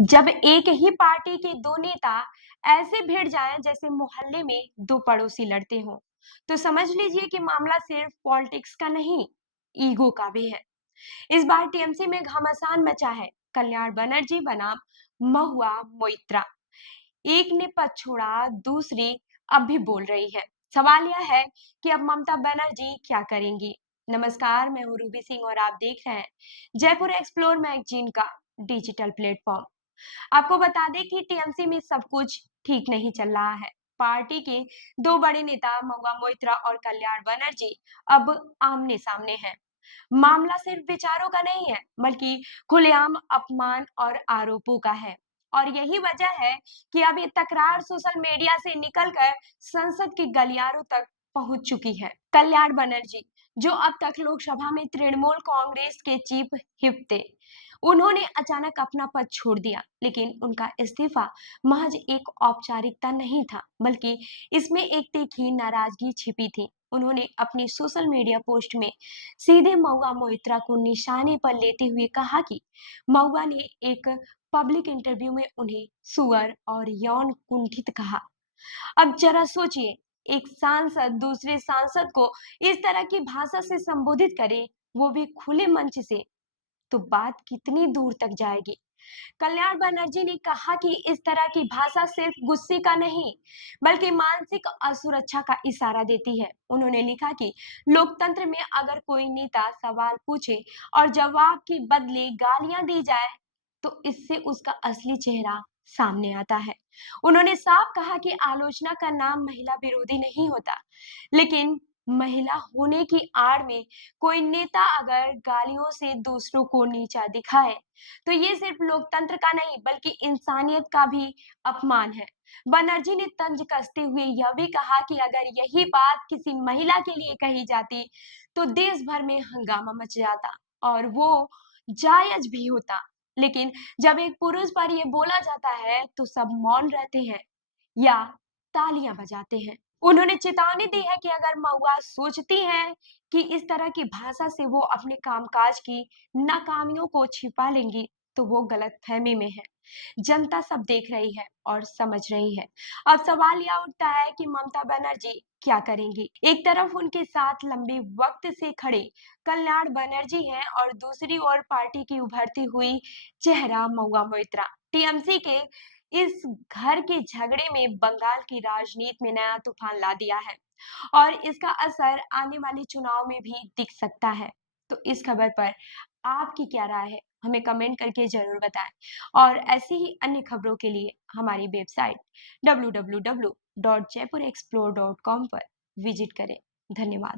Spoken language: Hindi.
जब एक ही पार्टी के दो नेता ऐसे भिड़ जाएं जैसे मोहल्ले में दो पड़ोसी लड़ते हों, तो समझ लीजिए कि मामला सिर्फ पॉलिटिक्स का नहीं, ईगो का भी है। इस बार टीएमसी में घमासान मचा है। कल्याण बनर्जी बनाम महुआ मोइत्रा, एक ने पद छोड़ा, दूसरी अब भी बोल रही है। सवाल यह है कि अब ममता बनर्जी क्या करेंगी। नमस्कार, मैं हूँ रूबी सिंह और आप देख रहे हैं जयपुर एक्सप्लोर मैगजीन का डिजिटल प्लेटफॉर्म। आपको बता दें कि टीएमसी में सब कुछ ठीक नहीं चल रहा है। पार्टी के दो बड़े नेता महुआ मोइत्रा और कल्याण बनर्जी अब आमने सामने हैं। मामला सिर्फ विचारों का नहीं है, बल्कि खुलेआम अपमान और आरोपों का है। और यही वजह है कि अब ये तकरार सोशल मीडिया से निकलकर संसद के गलियारों तक पहुंच चुकी है। कल्याण बनर्जी, जो अब तक लोकसभा में तृणमूल कांग्रेस के चीफ व्हिप थे, उन्होंने अचानक अपना पद छोड़ दिया, लेकिन उनका इस्तीफा महज एक औपचारिकता नहीं था, बल्कि इसमें एक तीखी नाराजगी छिपी थी। उन्होंने अपनी सोशल मीडिया पोस्ट में सीधे महुआ मोइत्रा को निशाने पर लेते हुए कहा कि महुआ ने एक पब्लिक इंटरव्यू में उन्हें सुअर और यौन कुंठित कहा। अब जरा सोचिए, एक सांसद दूसरे सांसद को इस तरह की भाषा से संबोधित करे, वो भी खुले मंच से, तो बात कितनी दूर तक जाएगी। कल्याण बनर्जी ने कहा कि इस तरह की भाषा सिर्फ गुस्से का नहीं, बल्कि मानसिक असुरक्षा का इशारा देती है। उन्होंने लिखा कि लोकतंत्र में अगर कोई नेता सवाल पूछे और जवाब के बदले गालियां दी जाए, तो इससे उसका असली चेहरा सामने आता है। उन्होंने साफ कहा कि आलोचना का नाम महिला विरोधी नहीं होता, लेकिन महिला होने की आड़ में कोई नेता अगर गालियों से दूसरों को नीचा दिखाए, तो ये सिर्फ लोकतंत्र का नहीं, बल्कि इंसानियत का भी अपमान है। बनर्जी ने तंज कसते हुए यह भी कहा कि अगर यही बात किसी महिला के लिए कही जाती, तो देश भर में हंगामा मच जाता और वो जायज भी होता। लेकिन जब एक पुरुष पर ये बोला जाता है, तो सब मौन रहते हैं या तालियां बजाते हैं। उन्होंने चेतावनी दी है कि अगर महुआ सोचती हैं कि इस तरह की भाषा से वो अपने कामकाज की नाकामियों को छिपा लेंगी, तो वो गलतफहमी में है। जनता सब देख रही है और समझ रही है। अब सवाल यह उठता है कि ममता बनर्जी क्या करेंगी। एक तरफ उनके साथ लंबे वक्त से खड़े कल्याण बनर्जी हैं और दूसरी ओर पार्टी की उभरती हुई चेहरा महुआ मोइत्रा। टीएमसी के इस घर के झगड़े में बंगाल की राजनीति में नया तूफान ला दिया है और इसका असर आने वाले चुनाव में भी दिख सकता है। तो इस खबर पर आपकी क्या राय है, हमें कमेंट करके जरूर बताएं। और ऐसी ही अन्य खबरों के लिए हमारी वेबसाइट www.jaipurexplore.com पर विजिट करें। धन्यवाद।